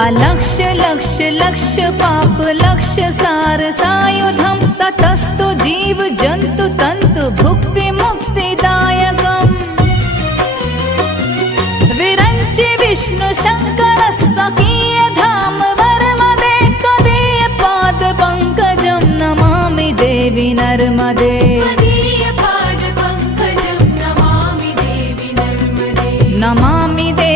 अलक्ष लक्ष लक्ष पाप लक्ष सार सायुधम ततस्तु जीव जंतु तंतु भुक्ति मुक्तिदायकम् विरंचि विष्णु शंकर सखीय धाम वर्मदे त्वदीय पाद पंकजं नमामि देवी नर्मदे नमामि देवी